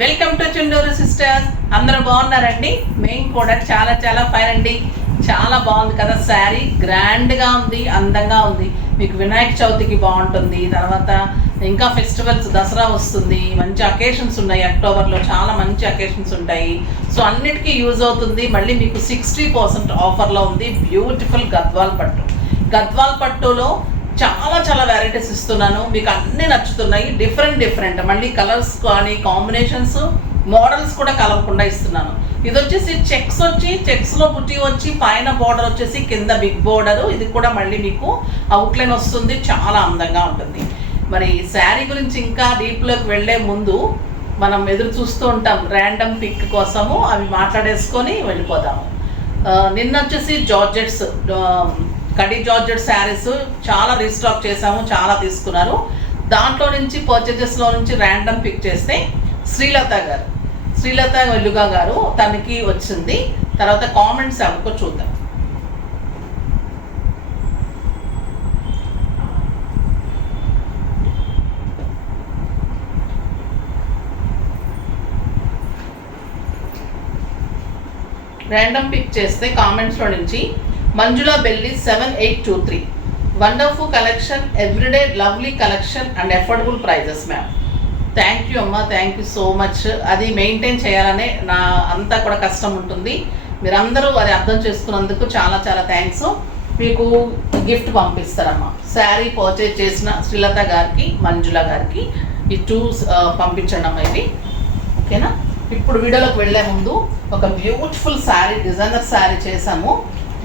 Welcome to Chunduru sisters. అందరూ బాగున్నారండి? మేము కూడా చాలా చాలా ఫైన్ అండి. చాలా బాగుంది కదా శారీ, గ్రాండ్గా ఉంది, అందంగా ఉంది. మీకు వినాయక చవితికి బాగుంటుంది. తర్వాత ఇంకా ఫెస్టివల్స్, దసరా వస్తుంది, మంచి అకేషన్స్ ఉన్నాయి. అక్టోబర్లో చాలా మంచి అకేషన్స్ ఉంటాయి. సో అన్నిటికీ యూజ్ అవుతుంది. మళ్ళీ మీకు 60% ఆఫర్లో ఉంది. బ్యూటిఫుల్ గద్వాల్ పట్టు. గద్వాల్ పట్టులో చాలా చాలా వెరైటీస్ ఇస్తున్నాను. మీకు అన్నీ నచ్చుతున్నాయి. డిఫరెంట్ మళ్ళీ కలర్స్ కానీ కాంబినేషన్స్, మోడల్స్ కూడా కలవకుండా ఇస్తున్నాను. ఇది వచ్చేసి చెక్స్లో బుట్టి వచ్చి పైన బోర్డర్ వచ్చేసి కింద బిగ్ బోర్డర్. ఇది కూడా మళ్ళీ మీకు అవుట్లైన్ వస్తుంది. చాలా అందంగా ఉంటుంది. మరి శారీ గురించి ఇంకా డీప్లోకి వెళ్ళే ముందు మనం ఎదురు చూస్తూ ఉంటాం ర్యాండమ్ పిక్ కోసము. అవి మాట్లాడేసుకొని వెళ్ళిపోదాము. నిన్న వచ్చేసి జార్జెట్స్, కడి జార్జెట్ శారీస్ చాలా రీస్టాక్ చేసాము. చాలా తీసుకున్నారు. దాంట్లో నుంచి పర్చేజెస్లో నుంచి ర్యాండమ్ పిక్ చేస్తే శ్రీలత వెల్లుగా గారు తనకి వచ్చింది. తర్వాత కామెంట్స్ ఎవరికో చూద్దాం. ర్యాండమ్ పిక్ చేస్తే కామెంట్స్లో నుంచి Manjula Belli 7823 wonderful collection, everyday lovely collection and affordable prices ma'am. Thank you అమ్మ, థ్యాంక్ యూ సో మచ్. అది మెయింటైన్ చేయాలనే నా అంతా కూడా కష్టం ఉంటుంది. మీరందరూ అది అర్థం చేసుకున్నందుకు చాలా చాలా థ్యాంక్స్. మీకు గిఫ్ట్ పంపిస్తారమ్మా. శారీ పర్చేజ్ చేసిన శ్రీలత గారికి, మంజుల గారికి ఈ 2 పంపించండి అమ్మా. ఇవి ఓకేనా? ఇప్పుడు వీడియోలోకి వెళ్ళే ముందు ఒక బ్యూటిఫుల్ శారీ, డిజైనర్ శారీ చేశాము.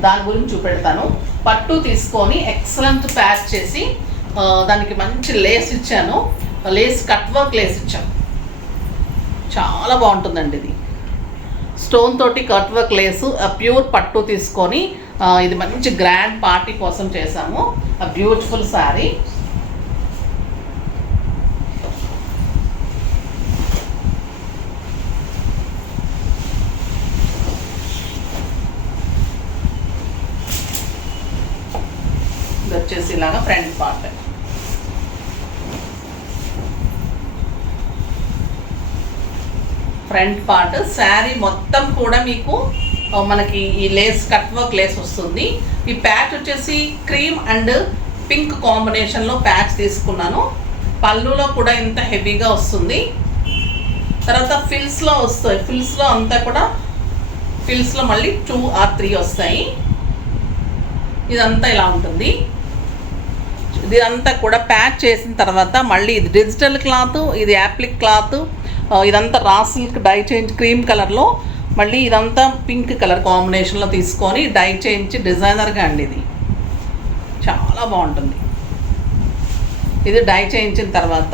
దాని గురించి చూపెడతాను. పట్టు తీసుకొని ఎక్సలెంట్ ప్యాచ్ చేసి దానికి మంచి లేస్ ఇచ్చాను. లేస్ కట్ వర్క్ లేస్ ఇచ్చాను. చాలా బాగుంటుందండి. ఇది స్టోన్ తోటి కట్ వర్క్ లేసు. ప్యూర్ పట్టు తీసుకొని ఇది మంచి గ్రాండ్ పార్టీ కోసం చేశాము. బ్యూటిఫుల్ శారీ. వచ్చేసి ఇలాగా ఫ్రంట్ పార్ట్. శారీ మొత్తం కూడా మీకు మనకి ఈ లేస్ కట్ వర్క్ లేస్ వస్తుంది. ఈ ప్యాచ్ వచ్చేసి క్రీమ్ అండ్ పింక్ కాంబినేషన్లో ప్యాచ్ తీసుకున్నాను. పళ్ళులో కూడా ఇంత హెవీగా వస్తుంది. తర్వాత ఫిల్స్లో వస్తాయి. ఫిల్స్లో అంతా కూడా ఫిల్స్లో మళ్ళీ 2 or 3 వస్తాయి. ఇదంతా ఇలా ఉంటుంది. ఇదంతా కూడా ప్యాచ్ చేసిన తర్వాత మళ్ళీ ఇది డిజిటల్ క్లాత్, ఇది యాప్లిక్ క్లాత్, ఇదంతా రా సిల్క్ డై చేయించి క్రీమ్ కలర్లో, మళ్ళీ ఇదంతా పింక్ కలర్ కాంబినేషన్లో తీసుకొని డై చేయించి డిజైనర్గా అండి. ఇది చాలా బాగుంటుంది. ఇది డై చేయించిన తర్వాత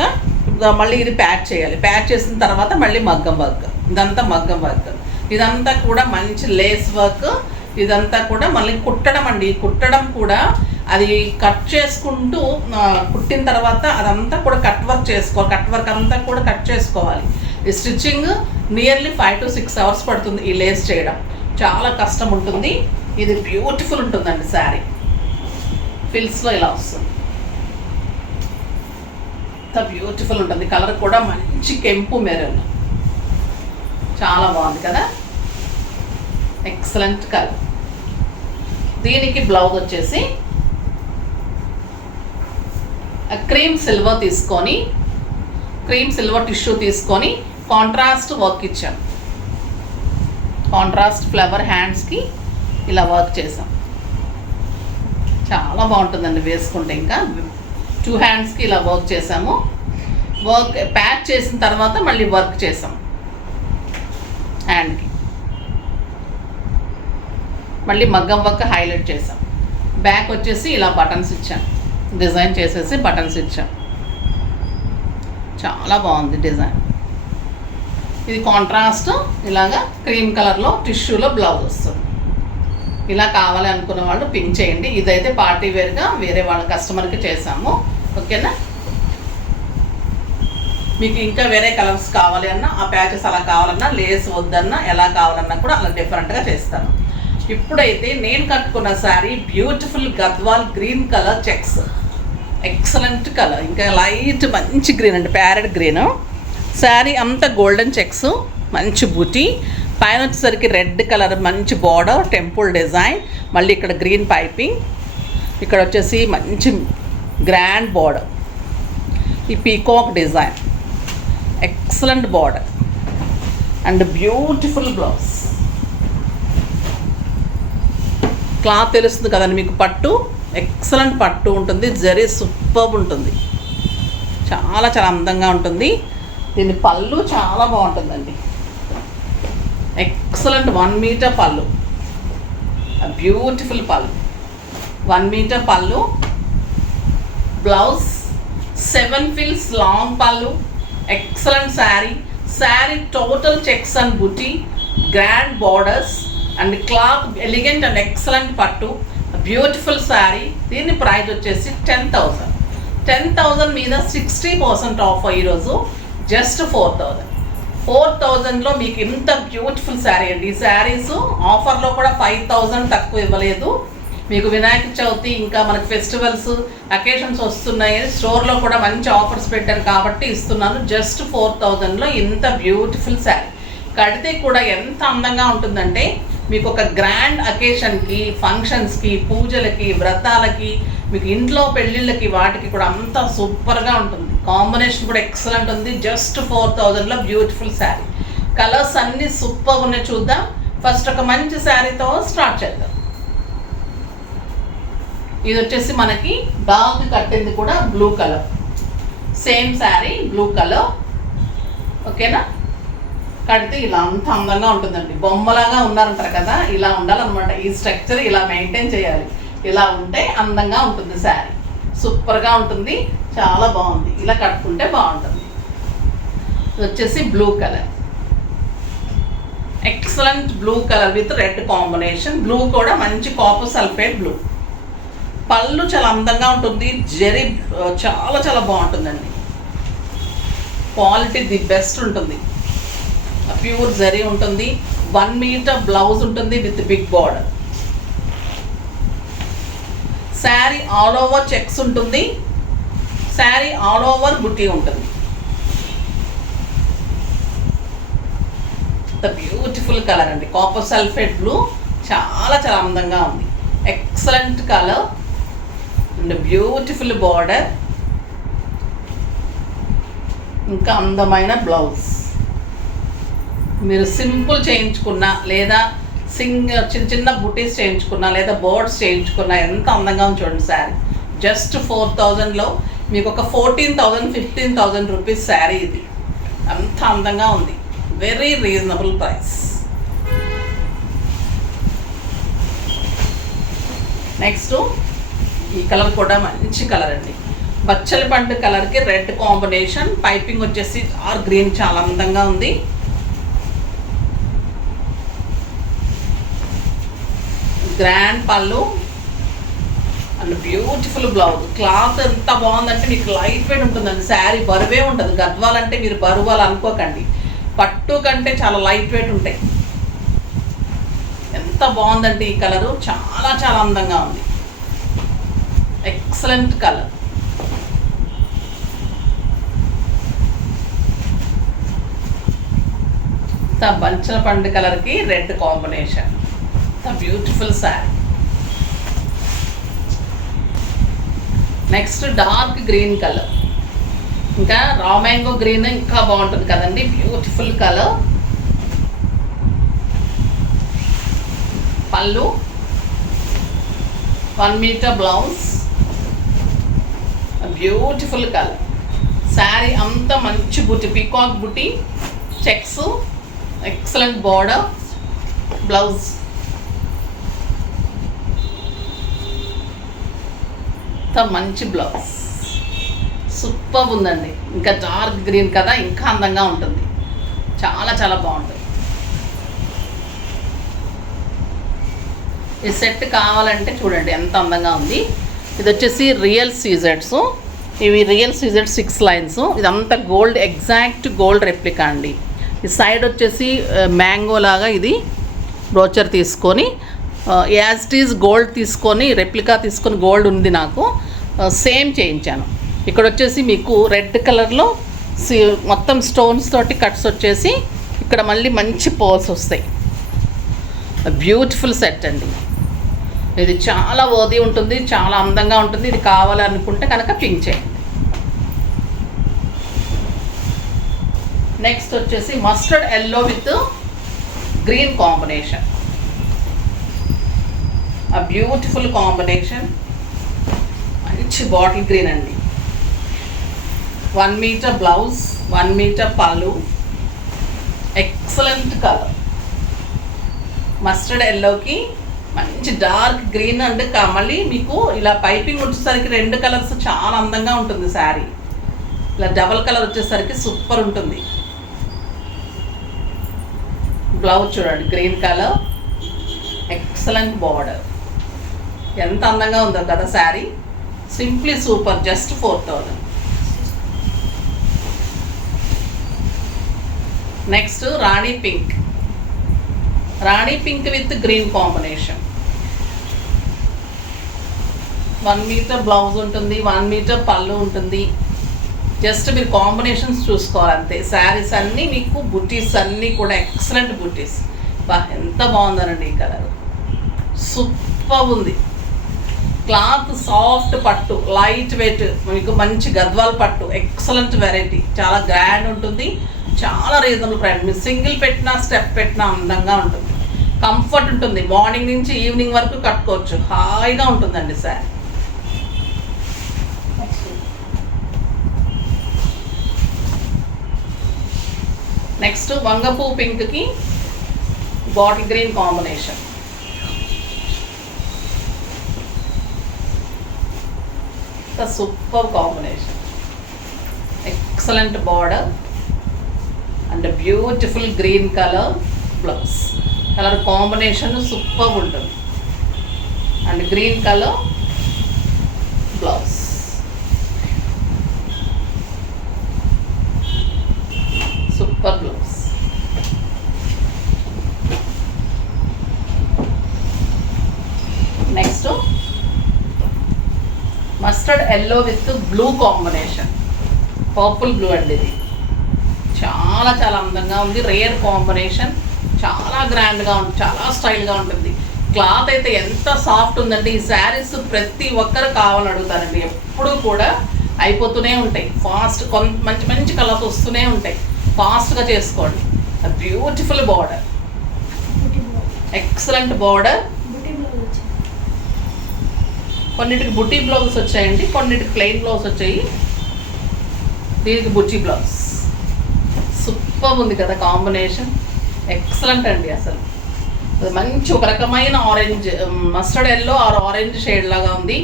మళ్ళీ ఇది ప్యాచ్ చేయాలి. ప్యాచ్ చేసిన తర్వాత మళ్ళీ మగ్గం వర్క్. ఇదంతా మగ్గం వర్క్. ఇదంతా కూడా మంచి లేస్ వర్క్. ఇదంతా కూడా మళ్ళీ కుట్టడం అండి. కుట్టడం కూడా అది కట్ చేసుకుంటూ కుట్టిన తర్వాత అదంతా కూడా కట్ వర్క్ చేసుకోవాలి. కట్ వర్క్ అంతా కూడా కట్ చేసుకోవాలి. ఈ స్టిచ్చింగ్ నియర్లీ 5 to 6 hours పడుతుంది. ఈ లేస్ చేయడం చాలా కష్టం ఉంటుంది. ఇది బ్యూటిఫుల్ ఉంటుందండి శారీ. ఫిల్స్లో ఇలా వస్తుంది. ఇంత బ్యూటిఫుల్ ఉంటుంది. కలర్ కూడా మంచి కెంపు మెరూన్. చాలా బాగుంది కదా, ఎక్సలెంట్ కలర్. దీనికి బ్లౌజ్ వచ్చేసి క్రీమ్ సిల్వర్ తీసుకొని, క్రీమ్ సిల్వర్ టిష్యూ తీసుకొని కాంట్రాస్ట్ వర్క్ ఇచ్చాం. కాంట్రాస్ట్ ఫ్లవర్ హ్యాండ్స్కి ఇలా వర్క్ చేసాం. చాలా బాగుంటుందండి వేసుకుంటే. ఇంకా 2 హ్యాండ్స్కి ఇలా వర్క్ చేసాము. వర్క్ ప్యాచ్ చేసిన తర్వాత మళ్ళీ వర్క్ చేసాం. హ్యాండ్కి మళ్ళీ మగ్గం వర్క్ హైలైట్ చేసాం. బ్యాక్ వచ్చేసి ఇలా బటన్స్ ఇచ్చాం. డిజైన్ చేసేసి బటన్స్ ఇచ్చాం. చాలా బాగుంది డిజైన్. ఇది కాంట్రాస్ట్ ఇలాగా క్రీమ్ కలర్లో టిష్యూలో బ్లౌజ్ వస్తుంది. ఇలా కావాలి అనుకున్న వాళ్ళు పింక్ చేయండి. ఇదైతే పార్టీ వేర్గా వేరే వాళ్ళ కస్టమర్కి చేసాము. ఓకేనా? మీకు ఇంకా వేరే కలర్స్ కావాలి అన్నా, ఆ ప్యాచెస్ అలా కావాలన్నా, లేస్ వద్దన్నా, ఎలా కావాలన్నా కూడా అలా డిఫరెంట్గా చేస్తాను. ఇప్పుడైతే నేను కట్టుకున్న sari beautiful Gadwal green colour checks. Excellent colour. ఇంకా లైట్ మంచి గ్రీన్ అండి, ప్యారెట్ గ్రీన్. శారీ అంతా గోల్డెన్ చెక్స్, మంచి బూటీ, పైన వచ్చేసరికి రెడ్ కలర్ మంచి బార్డర్, టెంపుల్ డిజైన్, మళ్ళీ ఇక్కడ గ్రీన్ పైపింగ్, ఇక్కడ వచ్చేసి మంచి గ్రాండ్ బార్డర్, ఈ peacock design, excellent border and beautiful blouse. Cloth తెలుస్తుంది కదండి మీకు, పట్టు ఎక్సలెంట్ పట్టు ఉంటుంది, జరీ సూపర్బ్ ఉంటుంది, చాలా చాలా అందంగా ఉంటుంది. దీని పళ్ళు చాలా బాగుంటుందండి, ఎక్సలెంట్ 1 మీటర్ పళ్ళు, బ్యూటిఫుల్ పళ్ళు, 1 మీటర్ పళ్ళు, బ్లౌజ్ 7 ఫీల్స్ లాంగ్ పళ్ళు, excellent sari. Sari total checks and buti, grand borders and cloth elegant and excellent పట్టు, బ్యూటిఫుల్ శారీ. దీని ప్రైస్ వచ్చేసి 10,000. 10,000 మీద 60% ఆఫ్ ఈరోజు, జస్ట్ 4,000. 4,000లో మీకు ఇంత బ్యూటిఫుల్ శారీ అండి. ఈ శారీస్ ఆఫర్లో కూడా 5,000 తక్కువ ఇవ్వలేదు మీకు. వినాయక చవితి ఇంకా మనకి ఫెస్టివల్స్ అకేషన్స్ వస్తున్నాయి, స్టోర్లో కూడా మంచి ఆఫర్స్ పెట్టారు కాబట్టి ఇస్తున్నాను. జస్ట్ 4,000లో ఇంత బ్యూటిఫుల్ శారీ. కడితే కూడా ఎంత అందంగా ఉంటుందంటే మీకు ఒక గ్రాండ్ అకేషన్కి, ఫంక్షన్స్కి, పూజలకి, వ్రతాలకి, మీకు ఇంట్లో పెళ్ళిళ్ళకి వాటికి కూడా అంతా సూపర్గా ఉంటుంది. కాంబినేషన్ కూడా ఎక్సలెంట్ ఉంది. జస్ట్ 4,000లో బ్యూటిఫుల్ శారీ. కలర్స్ అన్నీ సూపర్ ఉన్నాయి. చూద్దాం. ఫస్ట్ ఒక మంచి శారీతో స్టార్ట్ చేద్దాం. ఇది వచ్చేసి మనకి డార్క్ కట్టింది కూడా blue colour, same sari blue colour. ఓకేనా? కడితే ఇలా అంత అందంగా ఉంటుందండి. బొమ్మలాగా ఉన్నారంటారు కదా, ఇలా ఉండాలన్నమాట. ఈ స్ట్రక్చర్ ఇలా మెయింటైన్ చేయాలి. ఇలా ఉంటే అందంగా ఉంటుంది శారీ, సూపర్గా ఉంటుంది, చాలా బాగుంది. ఇలా కట్టుకుంటే బాగుంటుంది. ఇది వచ్చేసి blue colour, excellent blue colour with red combination. Blue కూడా మంచి కాపర్ సల్ఫేట్ బ్లూ. పళ్ళు చాలా అందంగా ఉంటుంది, జరీ చాలా చాలా బాగుంటుందండి. క్వాలిటీ ది బెస్ట్ ఉంటుంది, ప్యూర్ జరీ ఉంటుంది. 1 మీటర్ బ్లౌజ్ ఉంటుంది with big border. Sari all over checks ఉంటుంది, శారీ ఆల్ ఓవర్ బుటీ ఉంటుంది. ద బ్యూటిఫుల్ కలర్ అండి, కాపర్ సల్ఫేట్ బ్లూ, చాలా చాలా అందంగా ఉంది. Excellent colour and beautiful border, ఇంకా అందమైన బ్లౌజ్. మీరు సింపుల్ చేయించుకున్నా లేదా చిన్న చిన్న బుటీస్ చేయించుకున్నా లేదా బోర్డ్స్ చేయించుకున్నా ఎంత అందంగా ఉంది చూడండి శారీ. జస్ట్ 4,000లో మీకు ఒక 14,000 15,000 రూపీస్ శారీ. ఇది అంత అందంగా ఉంది, వెరీ రీజనబుల్ ప్రైస్. నెక్స్ట్ ఈ కలర్ కూడా మంచి కలర్ అండి, బచ్చల పండు కలర్కి రెడ్ కాంబినేషన్. పైపింగ్ వచ్చేసి డార్క్ గ్రీన్, చాలా అందంగా ఉంది. గ్రాండ్ పళ్ళు అండ్ బ్యూటిఫుల్ బ్లౌజ్. క్లాత్ ఎంత బాగుందంటే మీకు లైట్ వెయిట్ ఉంటుందండి శారీ, బరువే ఉంటుంది. గద్వాలంటే మీరు బరువు అలా అనుకోకండి, పట్టు కంటే చాలా లైట్ వెయిట్ ఉంటాయి. ఎంత బాగుందంటే ఈ కలరు, చాలా చాలా అందంగా ఉంది. Excellent colour. బంచల పండు కలర్కి red combination, beautiful sari. Next dark green colour, ఇంకా రా మ్యాంగో గ్రీన్ ఇంకా బాగుంటుంది కదండి, బ్యూటిఫుల్ కలర్. పళ్ళు 1 metre blouse, beautiful colour. Sari అంతా మంచి బుటీ, పీకాక్ బుటీ, చెక్స్, ఎక్సలెంట్ బార్డర్, బ్లౌజ్. మంచి బ్లౌజ్, సూపర్ ఉందండి. ఇంకా డార్క్ గ్రీన్ కదా, ఇంకా అందంగా ఉంటుంది, చాలా చాలా బాగుంటుంది. ఈ సెట్ కావాలంటే చూడండి ఎంత అందంగా ఉంది. ఇది వచ్చేసి రియల్ సీజెడ్స్, ఇవి రియల్ సీజెడ్ 6 లైన్స్. ఇదంతా గోల్డ్, ఎగ్జాక్ట్ గోల్డ్ రెప్లికా అండి. ఈ సైడ్ వచ్చేసి మ్యాంగో లాగా ఇది బ్రోచర్ తీసుకొని, యాజ్ ఇట్ ఈజ్ గోల్డ్ తీసుకొని, రెప్లికా తీసుకొని, గోల్డ్ ఉంది నాకు, సేమ్ చేయించాను. ఇక్కడ వచ్చేసి మీకు రెడ్ కలర్లో మొత్తం స్టోన్స్ తోటి కట్స్ వచ్చేసి ఇక్కడ మళ్ళీ మంచి పోల్స్ వస్తాయి. బ్యూటిఫుల్ సెట్ అండి. ఇది చాలా వర్ది ఉంటుంది, చాలా అందంగా ఉంటుంది. ఇది కావాలనుకుంటే కనుక పింక్ చేయండి. నెక్స్ట్ వచ్చేసి mustard yellow with green combination. ఆ బ్యూటిఫుల్ కాంబినేషన్. మంచి బాటిల్ గ్రీన్ అండి. 1 మీటర్ బ్లౌజ్, 1 మీటర్ పళ్ళు. Excellent colour. మస్టర్డ్ ఎల్లోకి మంచి డార్క్ గ్రీన్ అండ్ మళ్ళీ మీకు ఇలా పైపింగ్ వచ్చేసరికి 2 కలర్స్ చాలా అందంగా ఉంటుంది శారీ. ఇలా డబల్ కలర్ వచ్చేసరికి సూపర్ ఉంటుంది. బ్లౌజ్ చూడండి గ్రీన్ కలర్, ఎక్సలెంట్ బార్డర్. ఎంత అందంగా ఉందో కదా sari. Simply super. Just 4000. Next రాణి పింక్. రాణి pink with green combination. 1 metre blouse ఉంటుంది, 1 మీటర్ పళ్ళు ఉంటుంది. జస్ట్ మీరు కాంబినేషన్స్ చూసుకోవాలి అంతే. శారీస్ అన్నీ మీకు బుటీస్ అన్నీ కూడా ఎక్సలెంట్ బుటీస్. బా ఎంత బాగుందనండి ఈ కలర్. సూపర్ ఉంది. క్లాత్ సాఫ్ట్ పట్టు, లైట్ వెయిట్, మీకు మంచి గద్వాల్ పట్టు. Excellent variety. చాలా గ్రాండ్ ఉంటుంది, చాలా రీజనబుల్ ప్రైస్. మీరు సింగిల్ పెట్టినా స్టెప్ పెట్టినా అందంగా ఉంటుంది. కంఫర్ట్ ఉంటుంది. మార్నింగ్ నుంచి ఈవినింగ్ వరకు కట్టుకోవచ్చు. హాయిగా ఉంటుందండి సార్. నెక్స్ట్ వంగపూ పింక్కి bottle green combination. Super combination. Excellent border and beautiful green colour blouse. Colour combination super ఉంటుంది. And green colour blouse. Super blouse. Next mustard yellow with blue combination. Purple blue అండి. ఇది చాలా చాలా అందంగా ఉంది. Rare combination. చాలా గ్రాండ్గా ఉంటుంది, చాలా స్టైల్గా ఉంటుంది. క్లాత్ అయితే ఎంత సాఫ్ట్ ఉందండి. ఈ శారీస్ ప్రతి ఒక్కరు కావాలని అడుగుతారండి. ఎప్పుడూ కూడా అయిపోతూనే ఉంటాయి. ఫాస్ట్ మంచి మంచి కలర్స్ వస్తూనే ఉంటాయి. ఫాస్ట్గా చేసుకోండి. Beautiful border, excellent border. కొన్నిటికి బుటీ బ్లౌజెస్ వచ్చాయండి, కొన్నిటికి ప్లెయిన్ బ్లౌజ్ వచ్చాయి. దీనికి బుటీ బ్లౌజ్. సూపర్ ఉంది కదా కాంబినేషన్. ఎక్సలెంట్ అండి. అసలు మంచి ఒక రకమైన orange, mustard yellow or orange shade లాగా ఉంది.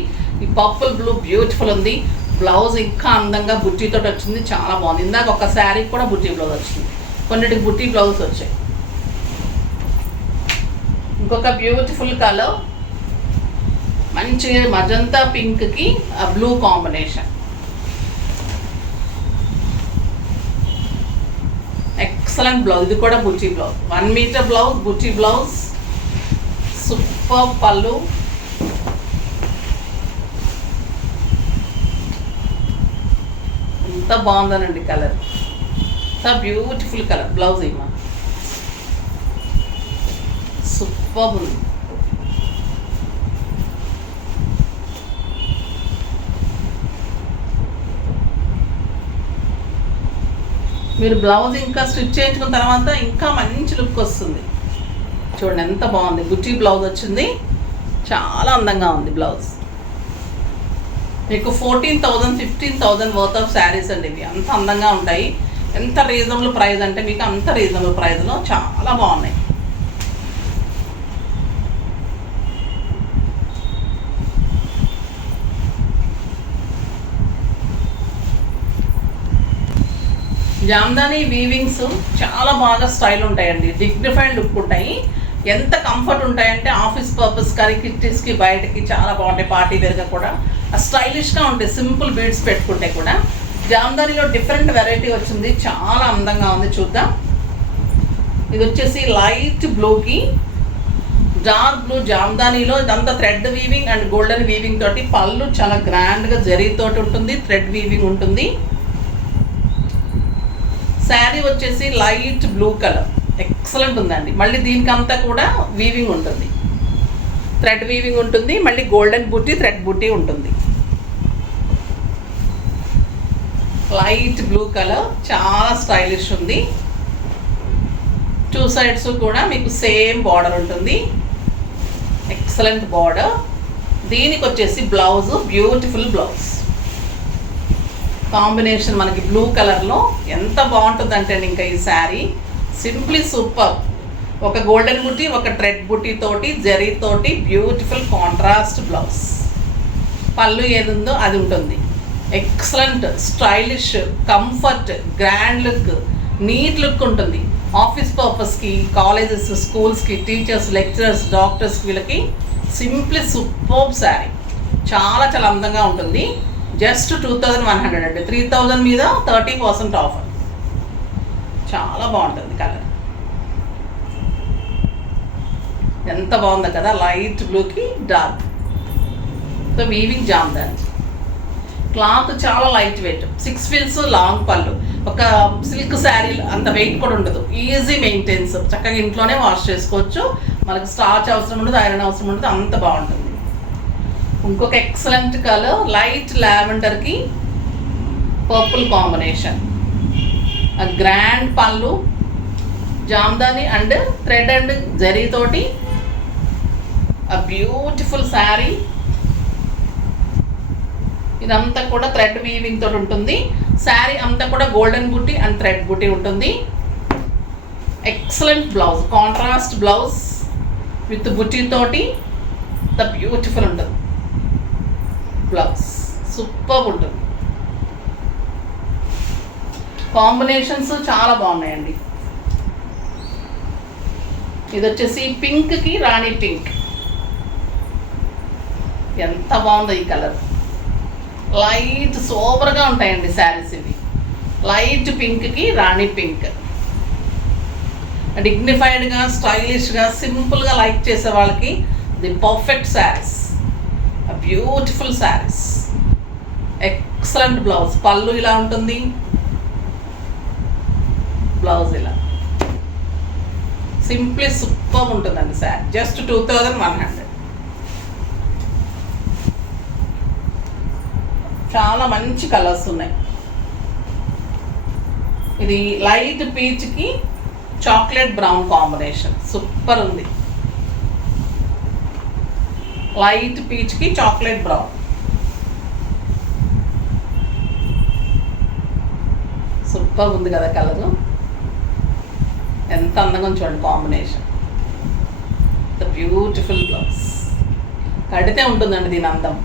ఈ పర్పుల్ బ్లూ బ్యూటిఫుల్ ఉంది. బ్లౌజ్ ఇంకా అందంగా బుట్టీతో వచ్చింది. చాలా బాగుంది. ఇందాక ఒక శారీకి కూడా బుట్టీ బ్లౌజ్ వచ్చింది, కొన్నిటికి బుట్టీ బ్లౌజ్ వచ్చాయి. ఇంకొక బ్యూటిఫుల్ కలర్ మంచి మజంతా పింక్కి బ్లూ కాంబినేషన్. Excellent blouse. ఇది కూడా buti blouse. 1 metre blouse, buti blouse. Super పళ్ళు. ఎంత బాగుందనండి కలర్. ఎంత బ్యూటిఫుల్ కలర్. బ్లౌజ్ ఏమా సూపర్ ఉంది. మీరు బ్లౌజ్ ఇంకా స్టిచ్ చేయించుకున్న తర్వాత ఇంకా మంచి లుక్ వస్తుంది. చూడండి ఎంత బాగుంది. బుటీ బ్లౌజ్ వచ్చింది. చాలా అందంగా ఉంది బ్లౌజ్. మీకు 14,000 15,000 వర్త్ ఆఫ్ శారీస్ అండి ఇవి. అంత అందంగా ఉంటాయి. ఎంత రీజనబుల్ ప్రైస్ అంటే మీకు అంత రీజనబుల్ ప్రైస్లో చాలా బాగున్నాయి. జామ్దాని వీవింగ్స్ చాలా బాగా స్టైల్ ఉంటాయండి. డిగ్నిఫైడ్ లుక్ ఉంటాయి. ఎంత కంఫర్ట్ ఉంటాయంటే ఆఫీస్ పర్పస్ కానీ కిట్టీస్కి బయటకి చాలా బాగుంటాయి. పార్టీ వేర్గా కూడా స్టైలిష్గా ఉంటాయి. సింపుల్ బీడ్స్ పెట్టుకుంటే కూడా. జామ్దానిలో డిఫరెంట్ వెరైటీ వచ్చింది. చాలా అందంగా ఉంది. చూద్దాం. ఇది వచ్చేసి లైట్ బ్లూకి డార్క్ బ్లూ జామ్దానిలో. ఇదంతా thread weaving and golden weaving తోటి. పళ్ళు చాలా గ్రాండ్గా జరీతోటి ఉంటుంది. థ్రెడ్ వీవింగ్ ఉంటుంది. శారీ వచ్చేసి లైట్ బ్లూ కలర్, ఎక్సలెంట్ ఉందండి. మళ్ళీ దీనికంతా కూడా వీవింగ్ ఉంటుంది, థ్రెడ్ వీవింగ్ ఉంటుంది, మళ్ళీ గోల్డెన్ బూటీ థ్రెడ్ బూటీ ఉంటుంది. లైట్ బ్లూ కలర్, చాలా స్టైలిష్ ఉంది. 2 సైడ్స్ కూడా మీకు సేమ్ బార్డర్ ఉంటుంది, ఎక్సలెంట్ బార్డర్. దీనికి వచ్చేసి బ్లౌజ్, బ్యూటిఫుల్ బ్లౌజ్ కాంబినేషన్ మనకి బ్లూ కలర్లో ఎంత బాగుంటుందంటే ఇంకా ఈ శారీ సింప్లీ సూపర్. ఒక గోల్డెన్ బుటీ, ఒక థ్రెడ్ బుటీ తోటి, జరీ తోటి బ్యూటిఫుల్ కాంట్రాస్ట్ బ్లౌజ్. పళ్ళు ఏది ఉందో అది ఉంటుంది. Excellent, stylish, comfort, grand look, neat look ఉంటుంది. ఆఫీస్ పర్పస్కి, కాలేజెస్, స్కూల్స్కి, టీచర్స్, లెక్చరర్స్, డాక్టర్స్కి వీళ్ళకి సింప్లీ సూపర్ శారీ. చాలా చాలా అందంగా ఉంటుంది. జస్ట్ 2100 అండి, 3000 మీద 30% ఆఫర్. చాలా బాగుంటుంది కలర్, ఎంత బాగుంది కదా, లైట్ బ్లూకి dark. So weaving Jamdani cloth చాలా లైట్ వెయిట్, 6 ఫీల్స్, లాంగ్ పళ్ళు. ఒక సిల్క్ శారీ అంత వెయిట్ కూడా ఉండదు, ఈజీ మెయింటెన్స్. చక్కగా ఇంట్లోనే వాష్ చేసుకోవచ్చు, మనకి స్టార్చ్ అవసరం ఉండదు, ఐరన్ అవసరం ఉండదు, అంత బాగుంటుంది. ఇంకొక ఎక్సలెంట్ కలర్, లైట్ లావెండర్కి పర్పుల్ కాంబినేషన్. గ్రాండ్ పళ్ళు, జామ్దాని అండ్ థ్రెడ్ అండ్ జరీతోటి బ్యూటిఫుల్ శారీ. ఇదంతా కూడా థ్రెడ్ వీవింగ్ తోటి ఉంటుంది. శారీ అంతా కూడా golden buti and thread buti ఉంటుంది. Excellent blouse, contrast blouse with buti తోటి ద బ్యూటిఫుల్ ఉంటుంది బ్లౌజ్, సూపర్ ఉంటుంది. కాంబినేషన్స్ చాలా బాగున్నాయండి. ఇది వచ్చేసి పింక్కి రాణి పింక్, ఎంత బాగుందో ఈ కలర్. లైట్ సూపర్గా ఉంటాయండి శారీస్ ఇవి. లైట్ పింక్కి రాణి పింక్, డిగ్నిఫైడ్గా, స్టైలిష్గా, సింపుల్గా లైక్ చేసే వాళ్ళకి the perfect saris, beautiful saris. Excellent blouse, పళ్ళు ఇలా ఉంటుంది, బ్లౌజ్ ఇలా సింప్లీ సూపర్ ఉంటుందండి శారీ. జస్ట్ 2100. చాలా మంచి కలర్స్ ఉన్నాయి. ఇది లైట్ పీచ్కి చాక్లెట్ బ్రౌన్ కాంబినేషన్, సూపర్ ఉంది. లైట్ పీచ్కి చాక్లెట్ బ్రౌన్, సూపర్ ఉంది కదా కలరు, ఎంత అందంగా చూడండి కాంబినేషన్. ద బ్యూటిఫుల్ బ్లౌజ్, కడితే ఉంటుందండి దీని అందం.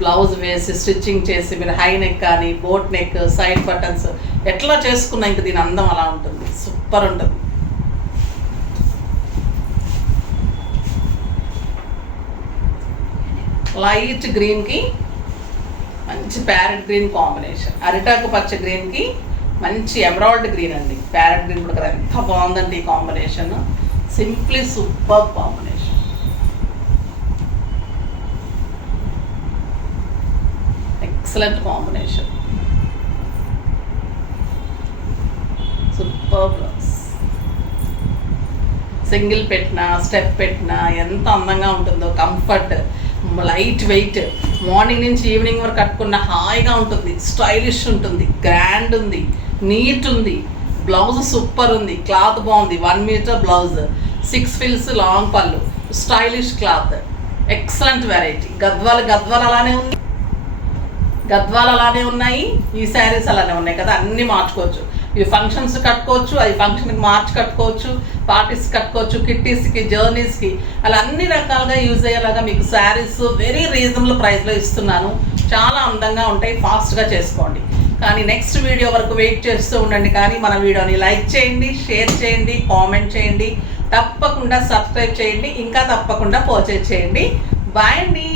బ్లౌజ్ వేసి స్టిచ్చింగ్ చేసి మీరు హై నెక్ కానీ, బోట్ నెక్, సైడ్ బటన్స్ ఎట్లా చేసుకున్నా ఇంక దీని అందం అలా ఉంటుంది, సూపర్ ఉంటుంది. లైట్ గ్రీన్కి మంచి ప్యారెట్ గ్రీన్ కాంబినేషన్, అరిటాకు పచ్చ గ్రీన్కి మంచి ఎమరాల్డ్ గ్రీన్ అండి. ప్యారెట్ గ్రీన్ కూడా కదా, ఎంత బాగుందండి ఈ combination, simply super combination. Excellent combination, super blouse. Single పెట్టినా, స్టెప్ పెట్టినా ఎంత అందంగా ఉంటుందో, కంఫర్ట్, లైట్ వెయిట్, మార్నింగ్ నుంచి ఈవినింగ్ వరకు కట్టుకున్న హాయిగా ఉంటుంది, స్టైలిష్ ఉంటుంది, గ్రాండ్ ఉంది, నీట్ ఉంది. బ్లౌజ్ సూపర్ ఉంది, క్లాత్ బాగుంది, 1 మీటర్ బ్లౌజ్, 6 ఫీల్స్, లాంగ్ పళ్ళు, stylish cloth, excellent variety. Gadwal అలానే ఉంది, గద్వాలు అలానే ఉన్నాయి, ఈ శారీస్ అలానే ఉన్నాయి కదా, అన్నీ మార్చుకోవచ్చు. ఇవి ఫంక్షన్స్ కట్టుకోవచ్చు, అవి ఫంక్షన్కి మార్చి కట్టుకోవచ్చు, పార్టీస్ కట్టుకోవచ్చు, కిట్టీస్కి, జర్నీస్కి, అలా అన్ని రకాలుగా యూజ్ అయ్యేలాగా మీకు శారీస్ వెరీ రీజనబుల్ ప్రైస్లో ఇస్తున్నాను. చాలా అందంగా ఉంటాయి, ఫాస్ట్గా చేసుకోండి. కానీ నెక్స్ట్ వీడియో వరకు వెయిట్ చేస్తూ ఉండండి. కానీ మన వీడియోని లైక్ చేయండి, షేర్ చేయండి, కామెంట్ చేయండి, తప్పకుండా సబ్స్క్రైబ్ చేయండి, ఇంకా తప్పకుండా పర్చేజ్ చేయండి. బాయ్ అండి.